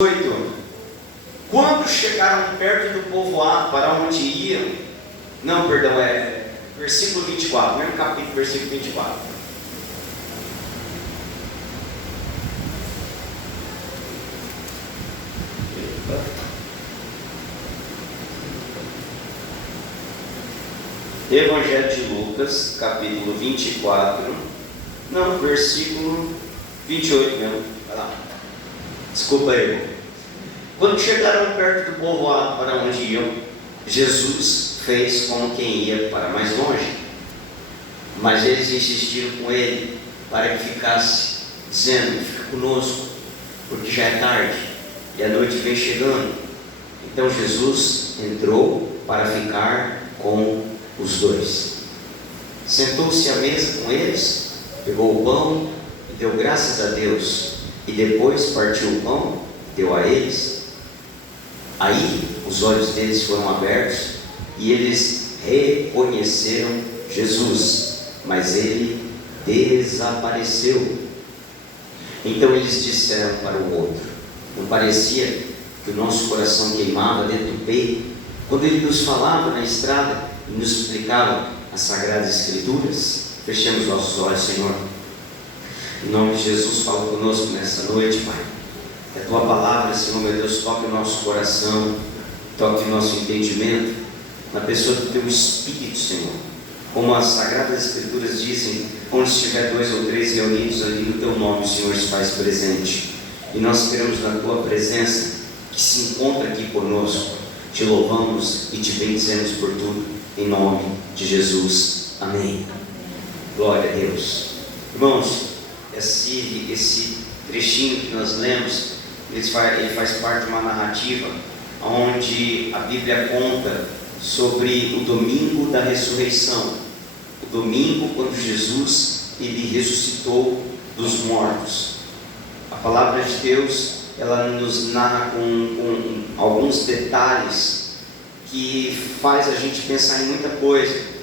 8. Quando chegaram perto do povoado para onde iam, versículo 24, mesmo capítulo, versículo 24. Evangelho de Lucas, capítulo 24, versículo 28 mesmo, vai lá. Desculpa aí. Quando chegaram perto do povoado para onde iam, Jesus fez como quem ia para mais longe. Mas eles insistiram com ele para que ficasse, dizendo: fica conosco, porque já é tarde e a noite vem chegando. Então Jesus entrou para ficar com os dois. Sentou-se à mesa com eles, pegou o pão e deu graças a Deus, e depois partiu o pão e deu a eles. Aí os olhos deles foram abertos e eles reconheceram Jesus, mas ele desapareceu. Então eles disseram para o outro: não parecia que o nosso coração queimava dentro do peito quando ele nos falava na estrada e nos explicava as Sagradas Escrituras? Fechemos nossos olhos, Senhor. Em nome de Jesus, fala conosco nessa noite, Pai. Que a Tua palavra, Senhor meu Deus, toque o nosso coração, toque o nosso entendimento, na pessoa do Teu Espírito, Senhor. Como as Sagradas Escrituras dizem, onde estiver 2 ou 3 reunidos ali no Teu nome, o Senhor se faz presente. E nós queremos na Tua presença, que se encontra aqui conosco. Te louvamos e Te bendizemos por tudo, em nome de Jesus. Amém. Glória a Deus. Irmãos, esse trechinho que nós lemos, ele faz parte de uma narrativa onde a Bíblia conta sobre o domingo da ressurreição, o domingo quando Jesus ele ressuscitou dos mortos. A palavra de Deus ela nos narra com alguns detalhes que faz a gente pensar em muita coisa.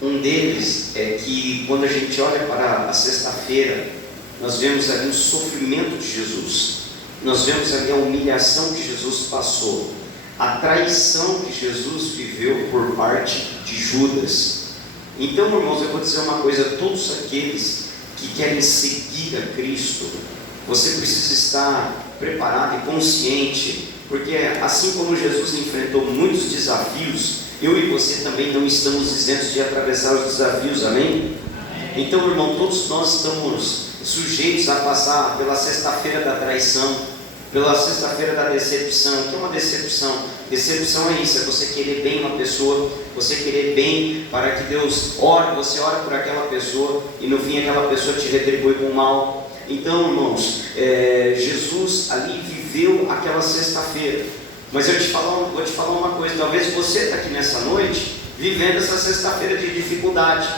Um deles é que quando a gente olha para a sexta-feira, nós vemos ali o sofrimento de Jesus, nós vemos ali a humilhação que Jesus passou, a traição que Jesus viveu por parte de Judas. Então, irmãos, eu vou dizer uma coisa: todos aqueles que querem seguir a Cristo, você precisa estar preparado e consciente, porque assim como Jesus enfrentou muitos desafios, eu e você também não estamos isentos de atravessar os desafios, amém? Então, irmão, todos nós estamos sujeitos a passar pela sexta-feira da traição, pela sexta-feira da decepção. O que é uma decepção? Decepção é isso, é você querer bem uma pessoa, você querer bem para que Deus ore, você ora por aquela pessoa e no fim aquela pessoa te retribui com mal. Então, irmãos, Jesus ali viveu aquela sexta-feira. Mas vou te falar uma coisa: talvez você está aqui nessa noite vivendo essa sexta-feira de dificuldade,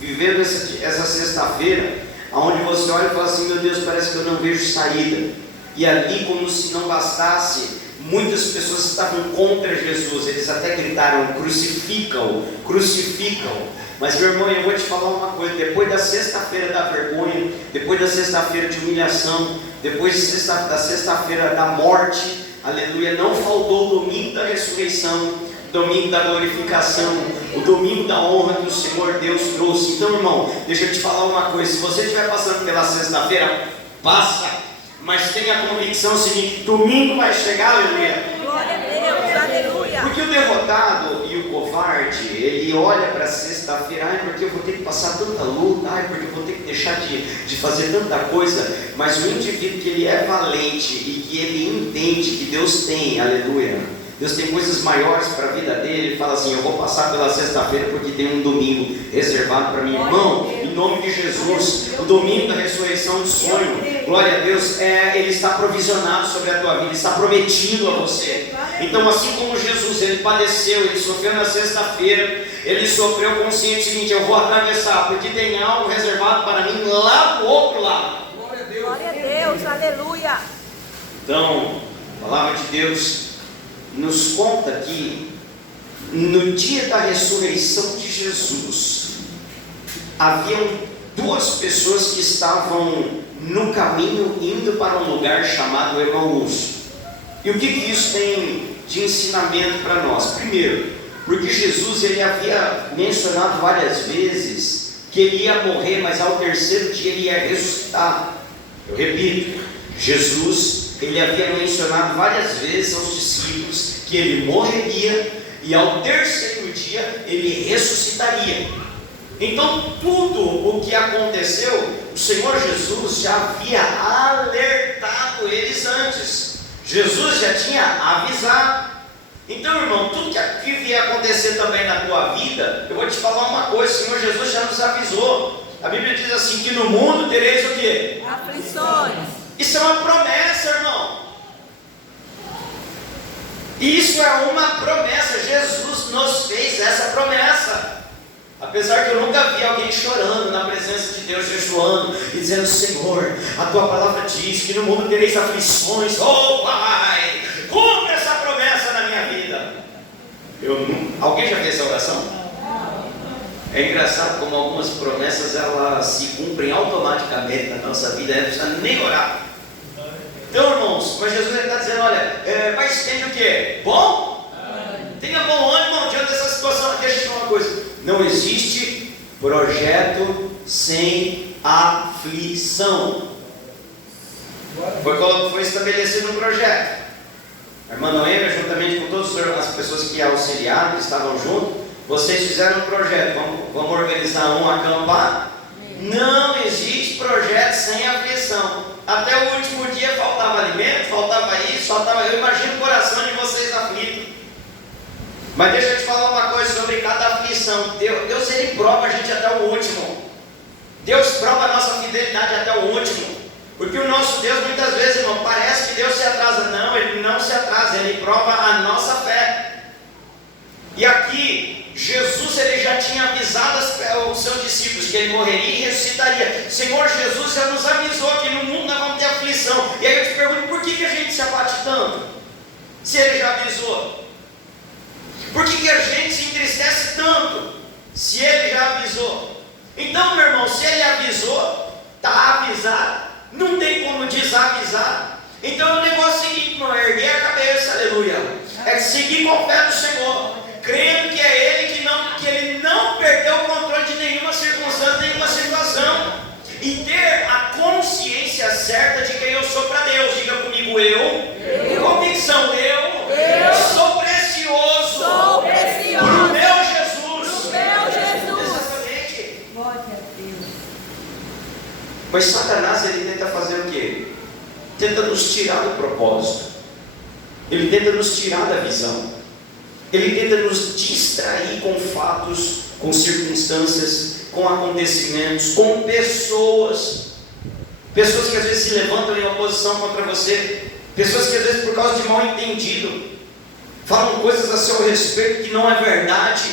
vivendo essa sexta-feira onde você olha e fala assim: meu Deus, parece que eu não vejo saída. E ali, como se não bastasse, muitas pessoas estavam contra Jesus, eles até gritaram: crucificam, crucificam. Mas, meu irmão, eu vou te falar uma coisa: depois da sexta-feira da vergonha, depois da sexta-feira de humilhação, depois da sexta-feira da morte, aleluia, não faltou o domingo da ressurreição, o domingo da glorificação, o domingo da honra que o Senhor Deus trouxe. Então, irmão, deixa eu te falar uma coisa: se você estiver passando pela sexta-feira, passa, mas tenha a convicção seguinte: domingo vai chegar, aleluia. Glória a Deus, aleluia. Porque o derrotado e o covarde, ele olha para a sexta-feira: ai, porque eu vou ter que passar tanta luta, ai, porque eu vou ter que deixar de fazer tanta coisa. Mas o indivíduo que ele é valente e que ele entende que Deus tem, aleluia, Deus tem coisas maiores para a vida dele, ele fala assim: eu vou passar pela sexta-feira porque tem um domingo reservado para mim. Irmão, em nome de Jesus, o domingo da ressurreição do sonho, glória a Deus, ele está provisionado sobre a tua vida, está prometido a você. Então, assim como Jesus, ele padeceu, ele sofreu na sexta-feira, ele sofreu consciente seguinte: eu vou atravessar, porque tem algo reservado para mim lá do outro lado. Glória a Deus, aleluia. Então, a palavra de Deus nos conta que no dia da ressurreição de Jesus, haviam 2 pessoas que estavam no caminho indo para um lugar chamado Emaús. E o que isso tem de ensinamento para nós? Primeiro, porque Jesus ele havia mencionado várias vezes que ele ia morrer, mas ao terceiro dia ele ia ressuscitar. Eu repito, Jesus ele havia mencionado várias vezes aos discípulos que ele morreria e ao terceiro dia ele ressuscitaria. Então tudo o que aconteceu, o Senhor Jesus já havia alertado eles antes. Jesus já tinha avisado. Então, irmão, tudo que vier acontecer também na tua vida, eu vou te falar uma coisa: o Senhor Jesus já nos avisou. A Bíblia diz assim, que no mundo tereis o quê? Aflições. Isso é uma promessa, irmão. Isso é uma promessa. Jesus nos fez essa promessa. Apesar que eu nunca vi alguém chorando na presença de Deus, jejuando e dizendo: Senhor, a tua palavra diz que no mundo tereis aflições. Oh Pai, cumpre essa promessa na minha vida. Alguém já fez essa oração? É engraçado como algumas promessas elas se cumprem automaticamente na nossa vida, não precisa nem orar. Então, irmãos, mas Jesus está dizendo: olha, mas tem o quê? Bom? Tenha bom ânimo diante dessa situação. Deixa eu te falar uma coisa: não existe projeto sem aflição. Foi estabelecido um projeto. A irmã Noêmia, juntamente com todas as pessoas que auxiliaram, que estavam juntos, vocês fizeram um projeto. Vamos organizar acampar. Não existe projeto sem aflição. Até o último dia faltava alimento, faltava isso, faltava. Eu imagino o coração de vocês aflitos. Mas deixa eu te falar uma coisa sobre cada aflição. Deus ele prova a gente até o último. Deus prova a nossa fidelidade até o último. Porque o nosso Deus, muitas vezes, irmão, parece que Deus se atrasa. Não, Ele não se atrasa, Ele prova a nossa fé. E aqui, Jesus ele já tinha avisado os seus discípulos que Ele morreria e ressuscitaria. O Senhor Jesus já nos avisou que no mundo nós vamos ter aflição. E aí eu te pergunto, por que a gente se abate tanto? Se Ele já avisou. Por que a gente se entristece tanto? Se Ele já avisou. Então, meu irmão, se Ele avisou, está avisado. Não tem como desavisar. Então o negócio é o seguinte, irmão: erguer a cabeça, aleluia. É seguir com fé no Senhor, crendo que é Ele que Ele não perdeu o controle de nenhuma circunstância, nenhuma situação. E ter a consciência certa de quem eu sou para Deus. Diga comigo: eu. Convicção: eu sou precioso. Sou precioso. Pro meu Jesus. Pro meu Jesus. Exatamente. Glória a Deus. Mas Satanás ele tenta fazer o quê? Tenta nos tirar do propósito. Ele tenta nos tirar da visão. Ele tenta nos distrair com fatos, com circunstâncias, com acontecimentos, com pessoas. Pessoas que às vezes se levantam em oposição contra você. Pessoas que às vezes por causa de mal entendido falam coisas a seu respeito que não é verdade.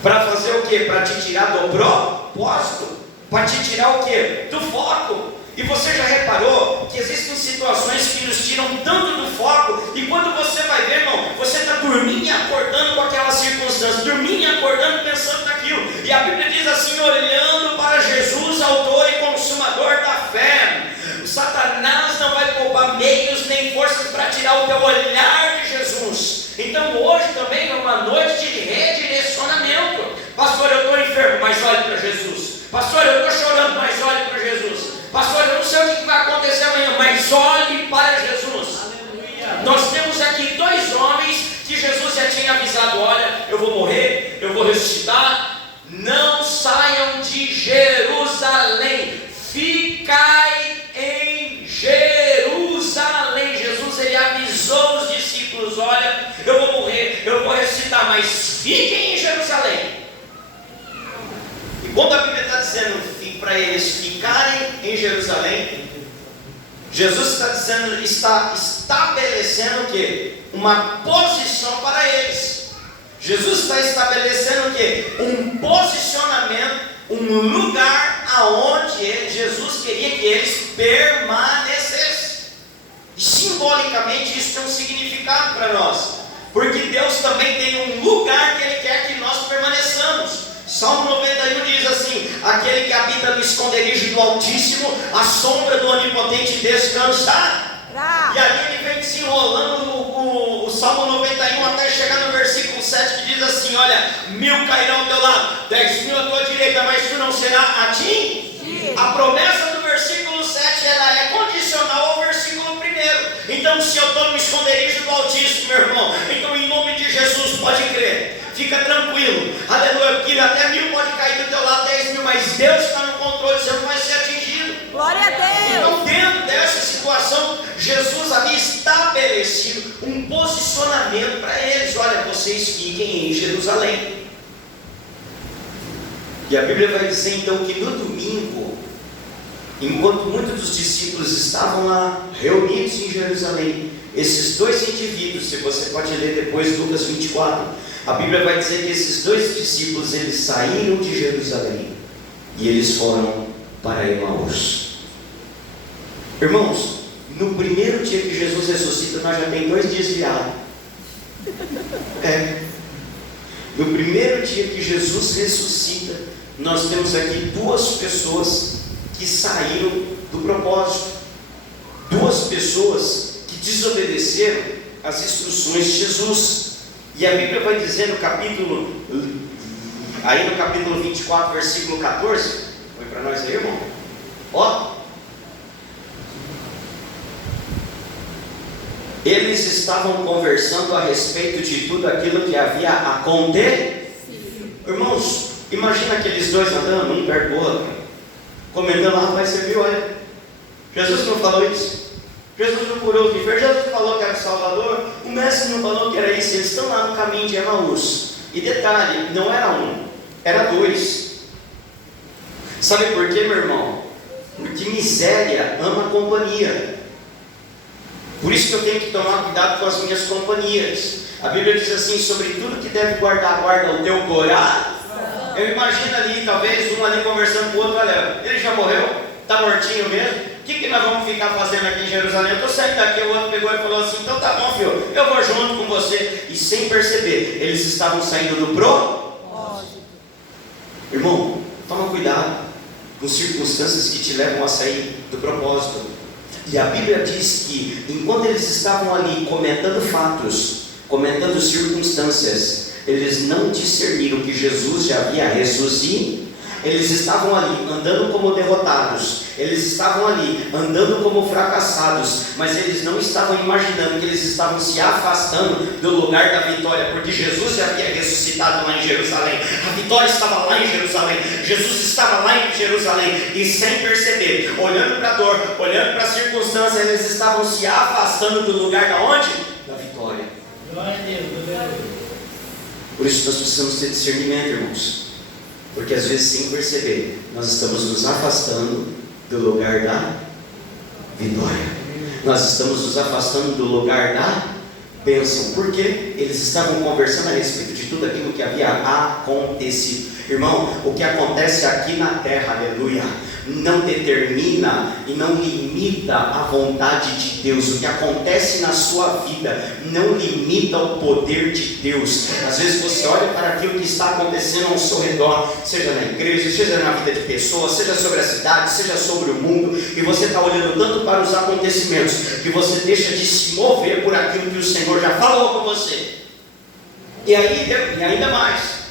Para fazer o quê? Para te tirar do propósito. Para te tirar o quê? Do foco. E você já reparou que existem situações que nos tiram tanto do foco, e quando você vai ver, irmão, você está dormindo e acordando com aquela circunstância, dormindo e acordando pensando naquilo. E a Bíblia diz assim: olhando para Jesus, autor e consumador da fé. O Satanás não vai poupar meios nem forças para tirar o teu olhar de Jesus. Então hoje também é uma noite de redirecionamento. Pastor, eu estou enfermo, mas olhe para Jesus. Pastor, eu estou chorando, mas olhe para Jesus. Pastor, eu não sei o que vai acontecer amanhã, mas olhe para Jesus. Aleluia. Nós temos aqui dois homens que Jesus já tinha avisado: olha, eu vou morrer, eu vou ressuscitar. Não saiam de Jerusalém, ficai em Jerusalém. Jesus ele avisou os discípulos: olha, eu vou morrer, eu vou ressuscitar, mas fiquem em Jerusalém. E quando a Bíblia está dizendo para eles ficarem em Jerusalém, Jesus está estabelecendo o quê? Uma posição para eles. Jesus está estabelecendo o quê? Um posicionamento, um lugar aonde Jesus queria que eles permanecessem. E simbolicamente isso tem um significado para nós, porque Deus também tem um lugar que Ele quer que nós permaneçamos. Salmo 91 diz assim: aquele que habita no esconderijo do Altíssimo, a sombra do Onipotente descansará. E ali ele vem desenrolando o Salmo 91 até chegar no versículo 7 que diz assim: olha, 1000 cairão ao teu lado, 10.000 à tua direita, mas tu não será atingido. A promessa do versículo 7 ela é condicional ao versículo 1. Então, se eu estou no esconderijo do Altíssimo, meu irmão, então em nome de Jesus, pode crer, fica tranquilo, aleluia, que até 1000 pode cair do teu lado, 10.000, mas Deus está no controle, você não vai ser atingido. Glória a Deus. Então, dentro dessa situação, Jesus havia estabelecido um posicionamento para eles: olha, vocês fiquem em Jerusalém. E a Bíblia vai dizer então que no domingo, enquanto muitos dos discípulos estavam lá reunidos em Jerusalém, esses dois indivíduos, se você pode ler depois Lucas 24, a Bíblia vai dizer que esses dois discípulos, eles saíram de Jerusalém e eles foram para Emaús. Irmãos, no primeiro dia que Jesus ressuscita, nós já tem 2 dias virados. No primeiro dia que Jesus ressuscita, nós temos aqui 2 pessoas que saíram do propósito, 2 pessoas que desobedeceram as instruções de Jesus. E a Bíblia vai dizer no capítulo 24, versículo 14, foi para nós aí, irmão? Ó, eles estavam conversando a respeito de tudo aquilo que havia acontecido. Irmãos, imagina aqueles dois andando, um perto do outro, comentando: rapaz, você viu, olha, Jesus não falou isso, Jesus não curou os enfermos, Jesus não falou que era o Salvador, o mestre não falou que era isso. Eles estão lá no caminho de Emaús. E detalhe, não era um, era 2. Sabe por quê, meu irmão? Porque miséria ama companhia. Por isso que eu tenho que tomar cuidado com as minhas companhias. A Bíblia diz assim: sobre tudo que deve guardar, guarda o teu coração. Eu imagino ali, talvez um ali conversando com o outro: olha, ele já morreu, está mortinho mesmo, o que nós vamos ficar fazendo aqui em Jerusalém? Eu estou saindo daqui. O outro pegou e falou assim: então tá bom, filho, eu vou junto com você. E sem perceber, eles estavam saindo do propósito. Irmão, toma cuidado com circunstâncias que te levam a sair do propósito. E a Bíblia diz que enquanto eles estavam ali comentando fatos, comentando circunstâncias, eles não discerniram que Jesus já havia ressuscitado. Eles estavam ali andando como derrotados, eles estavam ali andando como fracassados, mas eles não estavam imaginando que eles estavam se afastando do lugar da vitória, porque Jesus já havia ressuscitado lá em Jerusalém, a vitória estava lá em Jerusalém, Jesus estava lá em Jerusalém, e sem perceber, olhando para a dor, olhando para a circunstância, eles estavam se afastando do lugar da onde? Da vitória. Glória a Deus, glória a Deus. Por isso nós precisamos ter discernimento, irmãos. Porque às vezes, sem perceber, nós estamos nos afastando do lugar da vitória. Nós estamos nos afastando do lugar da bênção. Porque eles estavam conversando a respeito de tudo aquilo que havia acontecido. Irmão, o que acontece aqui na terra, aleluia, não determina e não limita a vontade de Deus. O que acontece na sua vida não limita o poder de Deus. Às vezes você olha para aquilo que está acontecendo ao seu redor, seja na igreja, seja na vida de pessoas, seja sobre a cidade, seja sobre o mundo, e você está olhando tanto para os acontecimentos que você deixa de se mover por aquilo que o Senhor já falou com você. E ainda mais,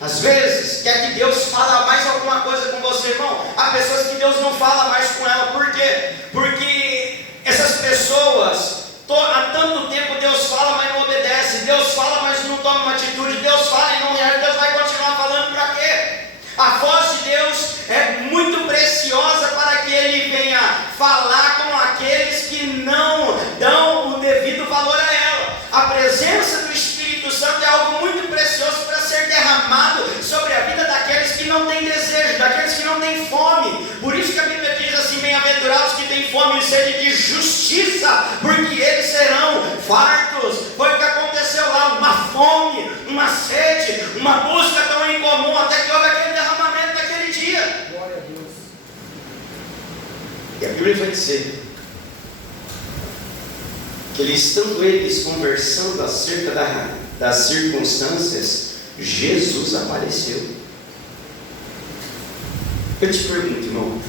às vezes, quer que Deus fale mais alguma coisa com você, irmão. Há pessoas que Deus não fala mais com ela. Por quê? Porque essas pessoas, há tanto tempo Deus fala, mas não obedece. Deus fala, mas não toma uma atitude. Deus fala e não reage. Deus vai continuar falando para quê? A voz de Deus é muito preciosa para que Ele venha falar com aqueles que não dão o devido valor a ela. A presença do Espírito Santo é algo muito precioso para ser derramado sobre a vida daqueles que não têm desejo, daqueles que não têm fome. Por isso que a Bíblia diz assim: bem-aventurados que têm fome e sede de justiça, porque eles serão fartos. Foi o que aconteceu lá, uma fome, uma sede, uma busca tão incomum, até que houve aquele derramamento naquele dia. Glória a Deus. E a Bíblia vai dizer que estando eles conversando acerca das circunstâncias, Jesus apareceu. Eu te pergunto, irmão,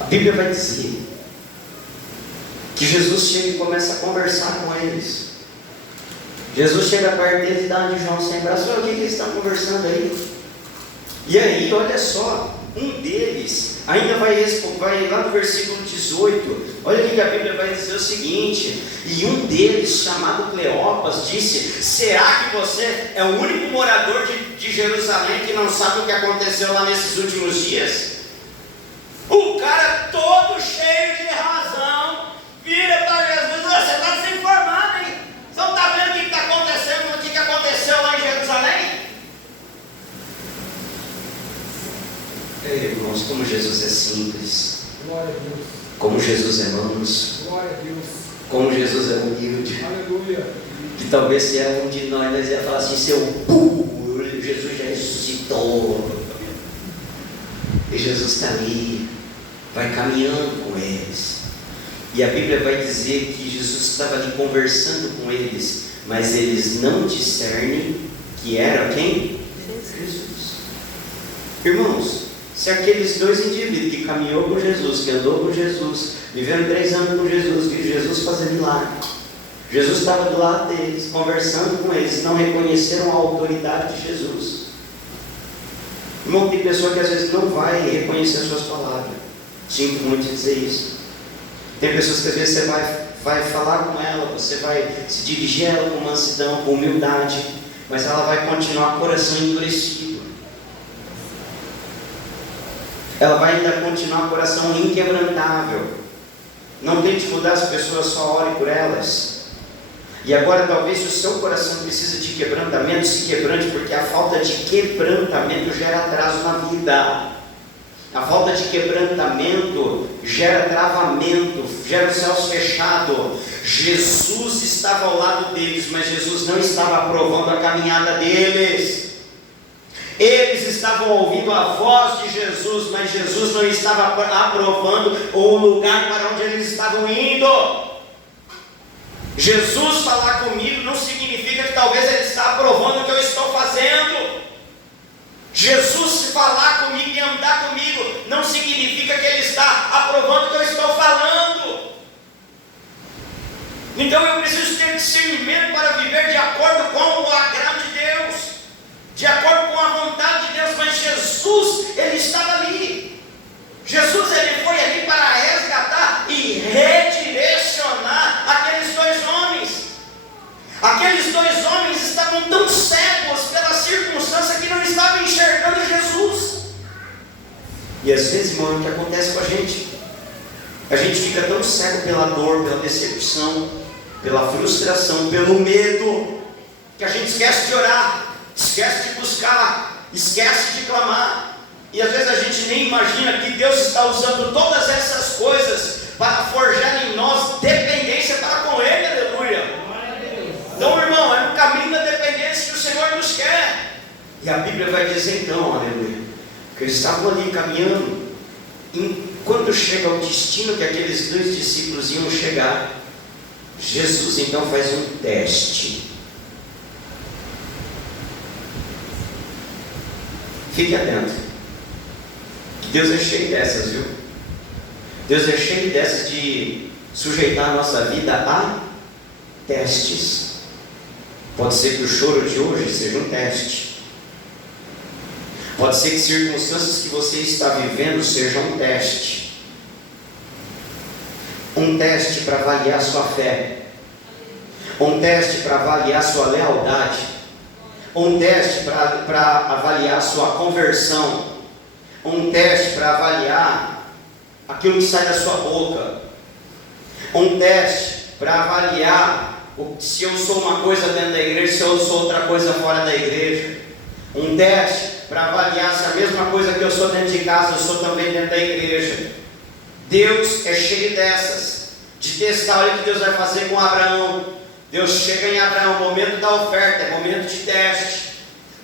a Bíblia vai dizer que Jesus chega e começa a conversar com eles. Jesus chega perto deles e dá uma de João sem braço. Olha o que eles estão conversando aí. E aí, olha só, um deles ainda vai lá no versículo 18. Olha o que a Bíblia vai dizer o seguinte: e um deles, chamado Cleopas, disse: será que você é o único morador de Jerusalém que não sabe o que aconteceu lá nesses últimos dias? O cara todo cheio de razão vira para Jesus: você está desinformado, hein? Você não está vendo o que está acontecendo, o que aconteceu lá em Jerusalém? Ei, irmãos, como Jesus é simples. Glória a Deus. Como Jesus é manso. Glória a Deus. Como Jesus é humilde. Aleluia. Que talvez se é um de nós ia falar assim: seu burro, Jesus já ressuscitou. E Jesus está ali, vai caminhando com eles. E a Bíblia vai dizer que Jesus estava ali conversando com eles, mas eles não discernem que era quem? Jesus. Irmãos, se aqueles dois indivíduos que caminhou com Jesus, que andou com Jesus, viveram 3 anos com Jesus, viu Jesus fazer milagre, Jesus estava do lado deles, conversando com eles, não reconheceram a autoridade de Jesus. Irmão, tem pessoa que às vezes não vai reconhecer as suas palavras. Sinto muito dizer isso. Tem pessoas que às vezes você vai falar com ela, você vai se dirigir a ela com mansidão, com humildade, mas ela vai continuar com o coração endurecido. Ela vai ainda continuar com o coração inquebrantável. Não tente mudar as pessoas, só ore por elas. E agora talvez o seu coração precisa de quebrantamento, se quebrante, porque a falta de quebrantamento gera atraso na vida. A falta de quebrantamento gera travamento, gera os céus fechados. Jesus estava ao lado deles, mas Jesus não estava aprovando a caminhada deles. Eles estavam ouvindo a voz de Jesus, mas Jesus não estava aprovando o lugar para onde eles estavam indo. Jesus falar comigo não significa que talvez Ele está aprovando o que eu estou fazendo. Jesus falar comigo e andar comigo não significa que Ele está aprovando o que eu estou falando. Então eu preciso ter discernimento para viver de acordo com o agrado de Deus, de acordo com a vontade de Deus. Mas Jesus, Ele estava ali. Jesus, Ele foi ali para resgatar e redirecionar aqueles 2 homens. Aqueles 2 homens estavam tão cegos pela circunstância que não estavam enxergando Jesus. E às vezes, irmão, é o que acontece com a gente. A gente fica tão cego pela dor, pela decepção, pela frustração, pelo medo, que a gente esquece de orar, esquece de buscar, esquece de clamar. E às vezes a gente nem imagina que Deus está usando todas essas coisas para forjar em nós dependência para com Ele, aleluia. Então, irmão, é no caminho da dependência que o Senhor nos quer. E a Bíblia vai dizer então, aleluia, que eles estavam ali caminhando, e quando chega ao destino que aqueles 2 discípulos iam chegar, Jesus então faz um teste. Fique atento. Deus é cheio dessas, viu? Deus é cheio dessas de sujeitar a nossa vida a testes. Pode ser que o choro de hoje seja um teste. Pode ser que circunstâncias que você está vivendo sejam um teste. Um teste para avaliar sua fé. Um teste para avaliar sua lealdade. Um teste para avaliar sua conversão. Um teste para avaliar aquilo que sai da sua boca. Um teste para avaliar se eu sou uma coisa dentro da igreja, se eu sou outra coisa fora da igreja. Um teste para avaliar se a mesma coisa que eu sou dentro de casa, eu sou também dentro da igreja. Deus é cheio dessas, de testar. Olha o que Deus vai fazer com Abraão. Deus chega em Abraão, momento da oferta, é momento de teste.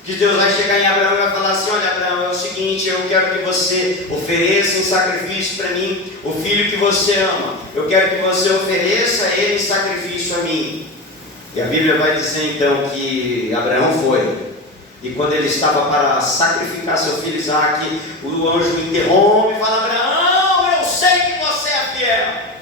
Que Deus vai chegar em Abraão e vai falar assim: olha, Abraão, é o seguinte, eu quero que você ofereça em sacrifício para mim o filho que você ama. Eu quero que você ofereça ele em sacrifício a mim. E a Bíblia vai dizer então que Abraão foi. E quando ele estava para sacrificar seu filho Isaque, o anjo interrompe e fala: Abraão, eu sei que você é fiel.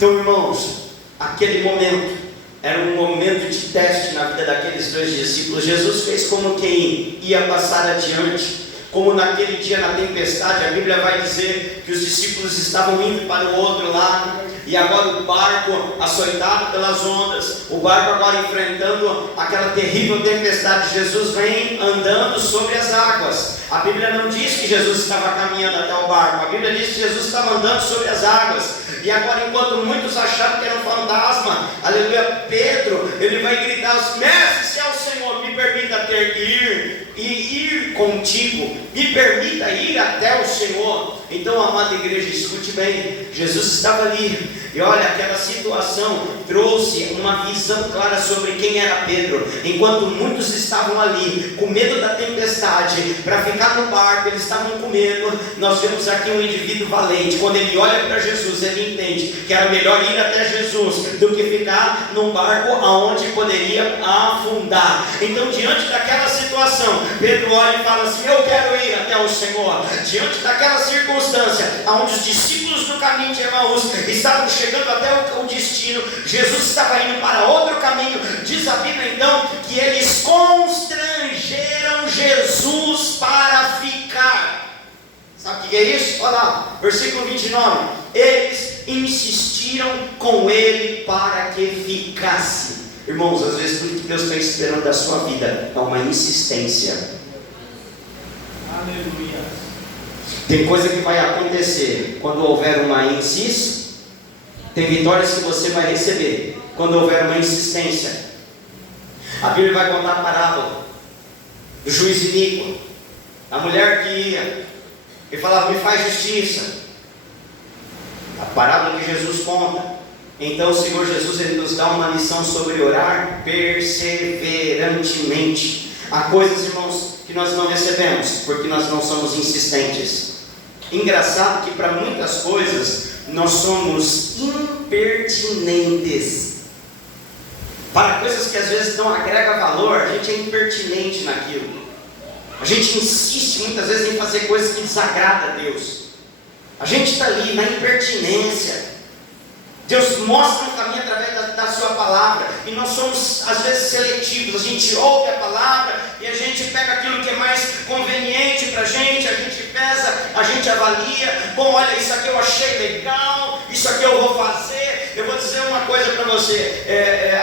Então, irmãos, aquele momento era um momento de teste na vida daqueles dois discípulos. Jesus fez como quem ia passar adiante. Como naquele dia na tempestade, a Bíblia vai dizer que os discípulos estavam indo para o outro lado, e agora o barco açoitado pelas ondas, o barco agora enfrentando aquela terrível tempestade. Jesus vem andando sobre as águas. A Bíblia não diz que Jesus estava caminhando até o barco, a Bíblia diz que Jesus estava andando sobre as águas. E agora, enquanto muitos acharam que era um fantasma, aleluia, Pedro, ele vai gritar: mestre, se é o Senhor, me permita ir contigo, me permita ir até o Senhor. Então, amada igreja, escute bem, Jesus estava ali, e olha, aquela situação trouxe uma visão clara sobre quem era Pedro. Enquanto muitos estavam ali, com medo da tempestade, para ficar no barco, eles estavam com medo. Nós vemos aqui um indivíduo valente. Quando ele olha para Jesus, ele entende que era melhor ir até Jesus do que ficar num barco aonde poderia afundar. Então, diante daquela situação, Pedro olha e fala assim: eu quero ir até o Senhor. Diante daquela circunstância, onde os discípulos do caminho de Emaús estavam chegando até o destino, Jesus estava indo para outro caminho. Diz a Bíblia então que eles constrangeram Jesus para ficar. Sabe o que é isso? Olha lá, versículo 29. Eles insistiram com ele para que ficasse. Irmãos, às vezes tudo que Deus está esperando da sua vida é uma insistência. Aleluia. Tem coisa que vai acontecer quando houver uma insistência. Tem vitórias que você vai receber quando houver uma insistência. A Bíblia vai contar a parábola do juiz iníquo, a mulher que ia e falava: me faz justiça. A parábola que Jesus conta. Então o Senhor Jesus, ele nos dá uma lição sobre orar perseverantemente. Há coisas, irmãos, que nós não recebemos porque nós não somos insistentes. Engraçado que para muitas coisas nós somos impertinentes. Para coisas que às vezes não agrega valor, a gente é impertinente naquilo. A gente insiste muitas vezes em fazer coisas que desagradam a Deus. A gente está ali na impertinência. Deus mostra um caminho através da sua palavra, e nós somos às vezes seletivos. A gente ouve a palavra e a gente pega aquilo que é mais conveniente para a gente pesa, a gente avalia. Bom, olha, isso aqui eu achei legal, isso aqui eu vou fazer. Eu vou dizer uma coisa para você,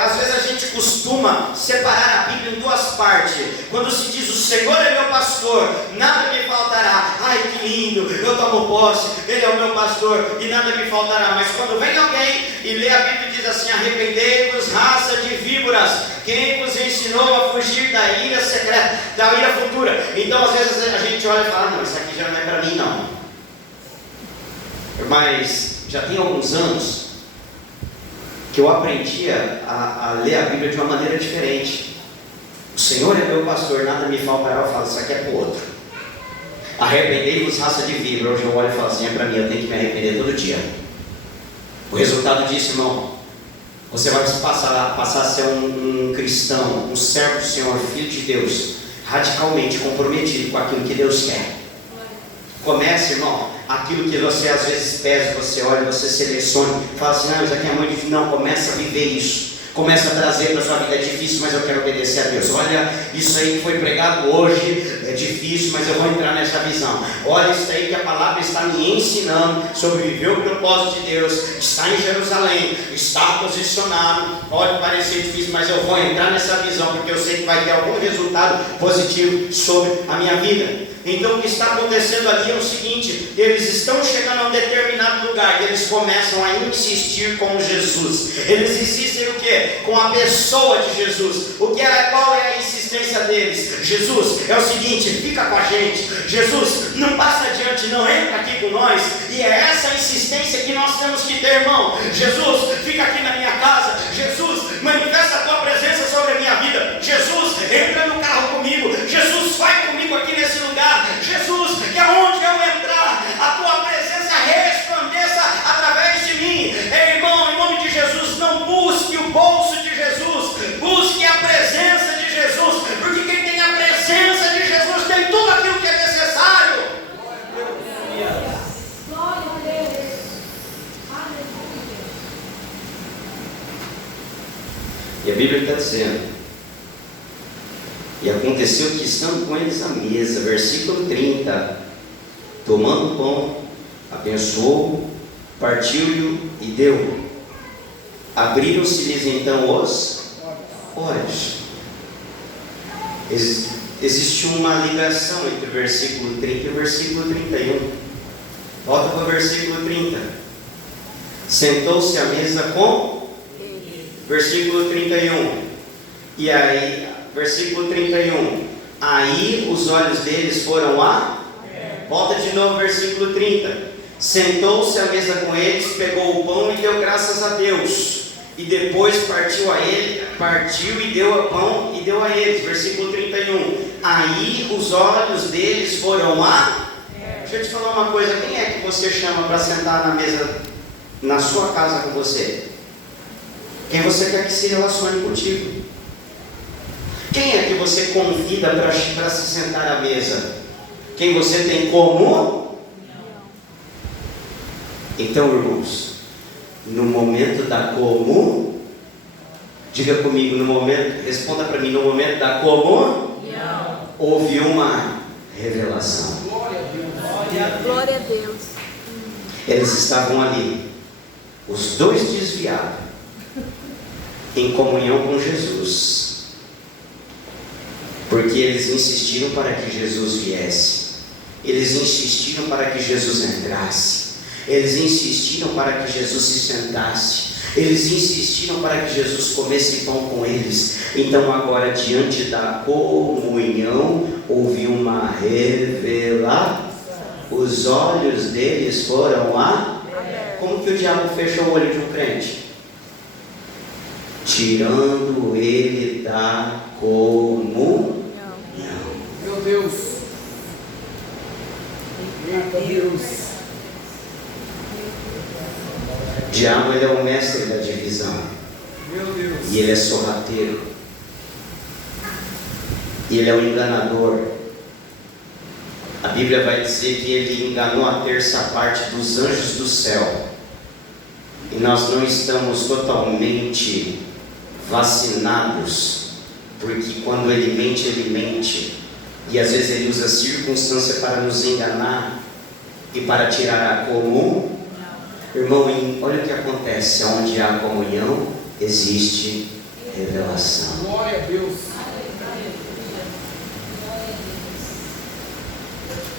às vezes a gente costuma separar a Bíblia em duas partes. Quando se diz: o Senhor é meu pastor, nada me faltará. Ai, que lindo, eu tomo posse, Ele é o meu pastor e nada me faltará. Mas quando vem alguém e lê a Bíblia e diz assim: arrependei-vos, raça de víboras, quem vos ensinou a fugir da ira secreta, da ira futura? Então às vezes a gente olha e fala: não, isso aqui já não é para mim não. Mas já tem alguns anos que eu aprendi a ler a Bíblia de uma maneira diferente. O Senhor é meu pastor, nada me faltará. Eu falo: isso aqui é para o outro. Arrependei-vos, raça de víbora. Hoje eu olho e falo assim: é para mim, eu tenho que me arrepender todo dia. O resultado disso, irmão, você vai passar a ser um cristão, um servo do Senhor, filho de Deus, radicalmente comprometido com aquilo que Deus quer. Comece, irmão, aquilo que você às vezes pesa, você olha, você seleciona, fala assim: não, isso aqui é muito difícil. Não, começa a viver isso. Começa a trazer para a sua vida: é difícil, mas eu quero obedecer a Deus. Olha, isso aí que foi pregado hoje é difícil, mas eu vou entrar nessa visão. Olha, isso aí que a palavra está me ensinando sobre viver o propósito de Deus. Está em Jerusalém, está posicionado. Pode parecer difícil, mas eu vou entrar nessa visão, porque eu sei que vai ter algum resultado positivo sobre a minha vida. Então o que está acontecendo ali é o seguinte: eles estão chegando a um determinado lugar e eles começam a insistir com Jesus. Eles insistem o quê? Com a pessoa de Jesus. Qual é a insistência deles? Jesus, é o seguinte, fica com a gente. Jesus, não passa adiante, não entra aqui com nós. E é essa insistência que nós temos que ter, irmão. Jesus, fica aqui na minha casa. Jesus, manifesta a tua presença sobre a minha vida. Jesus, entra no carro comigo. Jesus, vai comigo aqui nesse lugar. Jesus, que aonde eu entrar, a tua presença resplandeça através de mim. Irmão, em nome de Jesus, não busque o bolso de Jesus, busque a presença de Jesus, porque quem tem a presença de Jesus tem tudo aquilo que é necessário. E a Bíblia está dizendo: e aconteceu que estando com eles à mesa, versículo 30, tomando o pão, abençoou, partiu-lhe e deu. Abriram-se-lhes então os olhos. Existe uma ligação entre o versículo 30 e o versículo 31. Volta para o versículo 30. Sentou-se à mesa com versículo 31. E aí, versículo 31. Aí os olhos deles foram a. Volta de novo, versículo 30. Sentou-se à mesa com eles, pegou o pão e deu graças a Deus. E depois partiu e deu o pão e deu a eles. Versículo 31. Aí os olhos deles foram a. Deixa eu te falar uma coisa. Quem é que você chama para sentar na mesa na sua casa com você? Quem você quer que se relacione contigo? Quem é que você convida para se sentar à mesa? Quem você tem como? Então, irmãos, no momento da comunhão, diga comigo, no momento, responda para mim, no momento da comunhão, houve uma revelação. Glória a Deus. Eles estavam ali, os dois desviados, em comunhão com Jesus, porque eles insistiram para que Jesus viesse, eles insistiram para que Jesus entrasse, eles insistiram para que Jesus se sentasse, eles insistiram para que Jesus comesse pão com eles. Então agora, diante da comunhão, houve uma revelação. Os olhos deles foram a. Como que o diabo fecha o olho de um crente? Tirando ele da comunhão. Meu Deus. Eita Deus. O diabo, ele é o mestre da divisão. Meu Deus. E ele é sorrateiro. E ele é o enganador. A Bíblia vai dizer que ele enganou a terça parte dos anjos do céu. E nós não estamos totalmente vacinados, porque quando ele mente. E às vezes ele usa a circunstância para nos enganar e para tirar a comunhão. Irmão, olha o que acontece: onde há comunhão, existe revelação. Glória a Deus.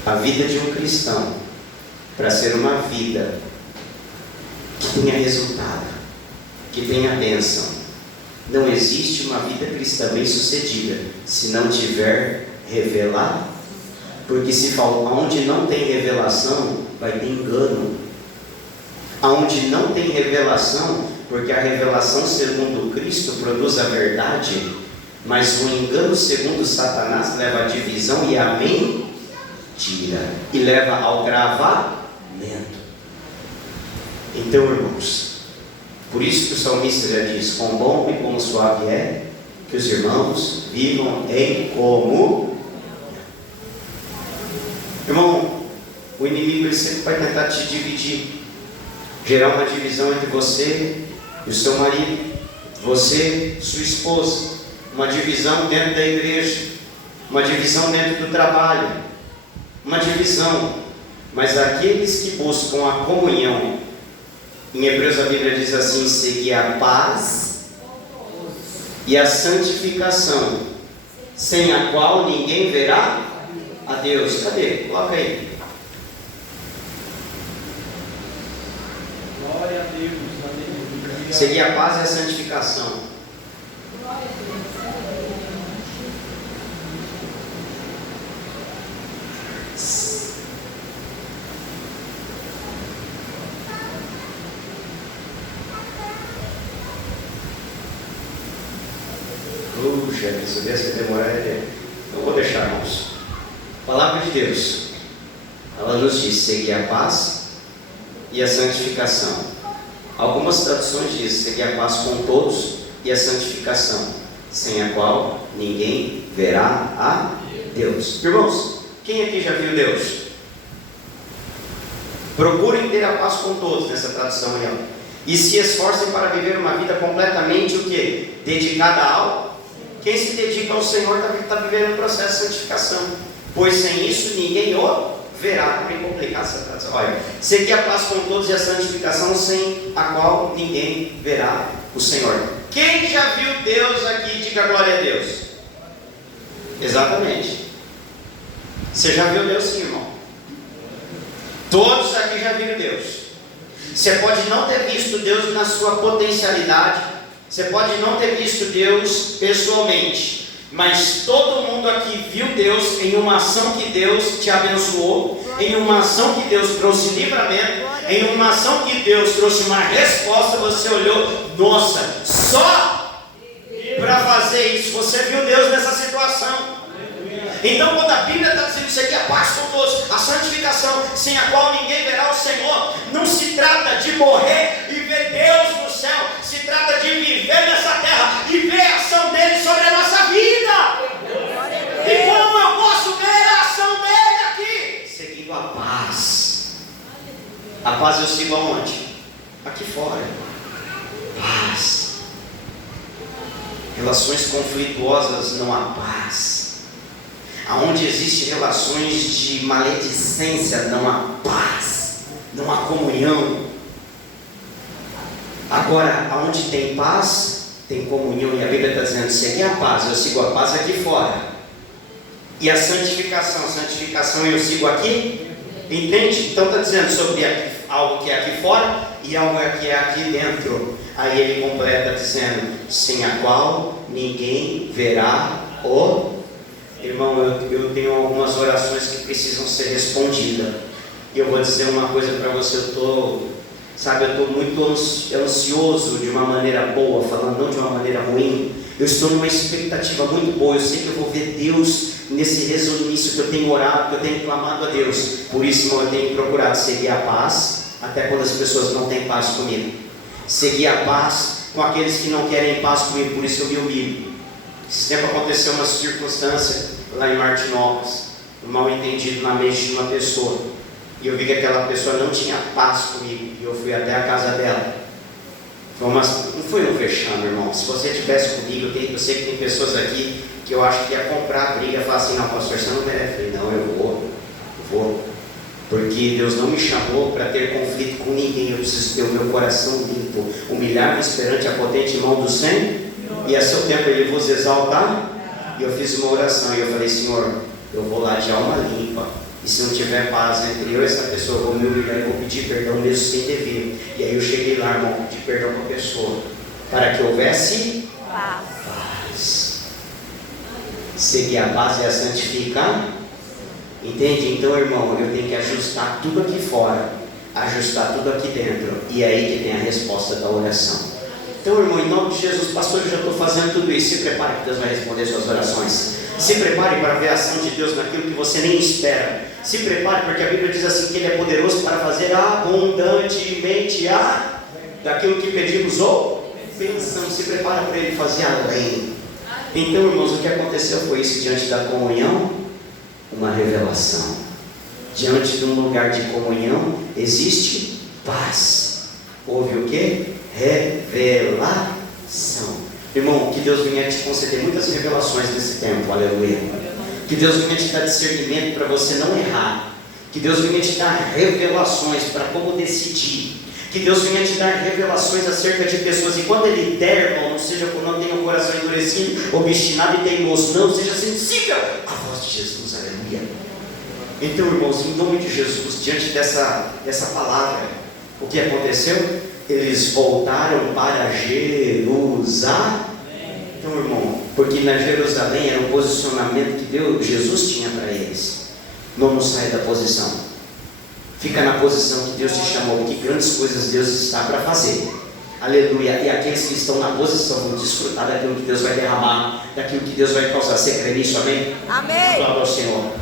A vida de um cristão, para ser uma vida que tenha resultado, que tenha bênção, não existe uma vida cristã bem sucedida se não tiver revelado. Porque se fala, onde não tem revelação, vai ter engano. Aonde não tem revelação, porque a revelação segundo Cristo produz a verdade, mas o engano segundo Satanás leva à divisão e à mentira, e leva ao gravamento. Então, irmãos, por isso que o salmista já diz: quão bom e quão suave é que os irmãos vivam em comunhão. Irmão, o inimigo ele sempre vai tentar te dividir, gerar uma divisão entre você e o seu marido, você e sua esposa, uma divisão dentro da igreja, uma divisão dentro do trabalho, uma divisão. Mas aqueles que buscam a comunhão, em Hebreus a Bíblia diz assim: seguir a paz e a santificação, sem a qual ninguém verá a Deus. Cadê? Coloca aí. Glória a Deus. Aleluia. Seguir a paz e a santificação. Puxa, se desse que demorar, não vou deixar, irmãos. Palavra de Deus, ela nos diz: seguir a paz e a santificação. Algumas traduções dizem: seguir a paz com todos e a santificação, sem a qual ninguém verá a Deus. Irmãos, quem aqui já viu Deus? Procurem ter a paz com todos, nessa tradução aí, ó. E se esforcem para viver uma vida completamente o quê? Dedicada ao... Quem se dedica ao Senhor está vivendo um processo de santificação. Pois sem isso ninguém o verá. Para complicar essa tradução. Olha, seguir a paz com todos e a santificação, sem a qual ninguém verá o Senhor. Quem já viu Deus aqui, diga glória a Deus. Exatamente. Você já viu Deus sim, irmão? Todos aqui já viram Deus. Você pode não ter visto Deus na sua potencialidade, você pode não ter visto Deus pessoalmente, mas todo mundo aqui viu Deus em uma ação que Deus te abençoou, em uma ação que Deus trouxe livramento, em uma ação que Deus trouxe uma resposta. Você olhou, nossa, só para fazer isso você viu Deus nessa situação. Então, quando a Bíblia está dizendo isso aqui, a paz com todos, a santificação, sem a qual ninguém verá o Senhor, não se trata de morrer e ver Deus no céu, se trata de viver nessa terra e ver a ação dele sobre a nossa vida. E como eu posso ver a ação dele aqui? Seguindo a paz. A paz eu sigo aonde? Aqui fora. Paz. Relações conflituosas não há paz. Aonde existem relações de maledicência, não há paz, não há comunhão. Agora, aonde tem paz, tem comunhão. E a Bíblia está dizendo, segui a paz, eu sigo a paz aqui fora. E a santificação eu sigo aqui. Entende? Então está dizendo sobre algo que é aqui fora e algo que é aqui dentro. Aí ele completa dizendo, sem a qual ninguém verá o... Irmão, eu tenho algumas orações que precisam ser respondidas. E eu vou dizer uma coisa para você, eu estou muito ansioso de uma maneira boa, falando não de uma maneira ruim. Eu estou numa expectativa muito boa, eu sei que eu vou ver Deus nesse resumício que eu tenho orado, que eu tenho clamado a Deus. Por isso, irmão, eu tenho procurado seguir a paz, até quando as pessoas não têm paz comigo. Seguir a paz com aqueles que não querem paz comigo, por isso eu me humilho. Esse tempo aconteceu uma circunstância lá em Martinópolis, um mal entendido na mente de uma pessoa, e eu vi que aquela pessoa não tinha paz comigo, e eu fui até a casa dela. Não foi um vexame, irmão. Se você estivesse comigo, eu sei que tem pessoas aqui que eu acho que ia comprar a briga e falar assim, não, pastor, você não merece. Eu falei, não, eu vou, porque Deus não me chamou para ter conflito com ninguém. Eu preciso ter o meu coração limpo, humilhar-me perante a potente mão do Senhor, e a seu tempo Ele vos exaltar. E eu fiz uma oração e eu falei, Senhor, eu vou lá de alma limpa, e se não tiver paz entre eu e essa pessoa, eu vou me humilhar e vou pedir perdão mesmo sem dever. E aí eu cheguei lá, irmão, pedi perdão para a pessoa, para que houvesse paz. Seguir a paz é a santificar. Entende? Então, irmão, eu tenho que ajustar tudo aqui fora, ajustar tudo aqui dentro, e é aí que tem a resposta da oração. Então, irmão, em nome de Jesus, pastor, eu já estou fazendo tudo isso. Se prepare que Deus vai responder suas orações. Se prepare para ver a ação de Deus naquilo que você nem espera. Se prepare, porque a Bíblia diz assim que Ele é poderoso para fazer abundantemente daquilo que pedimos ou pensamos. Se prepare para Ele fazer além. Então, irmãos, o que aconteceu foi isso. Diante da comunhão, uma revelação. Diante de um lugar de comunhão, existe paz. Houve o quê? Revelação. Irmão, que Deus venha te conceder muitas revelações nesse tempo, aleluia. Que Deus venha te dar discernimento para você não errar. Que Deus venha te dar revelações para como decidir. Que Deus venha te dar revelações acerca de pessoas. E quando Ele der, irmão, não seja por não tenha um coração endurecido, obstinado e teimoso, não, seja sensível à voz de Jesus, aleluia. Então, irmãos, em nome de Jesus, diante dessa palavra, o que aconteceu? Eles voltaram para Jerusalém. Então, irmão, porque na Jerusalém era um posicionamento que Jesus tinha para eles. Não saia da posição. Fica na posição que Deus te chamou, porque grandes coisas Deus está para fazer. Aleluia. E aqueles que estão na posição vão desfrutar daquilo que Deus vai derramar, daquilo que Deus vai causar. Você crê nisso, amém? Amém. Glória ao Senhor.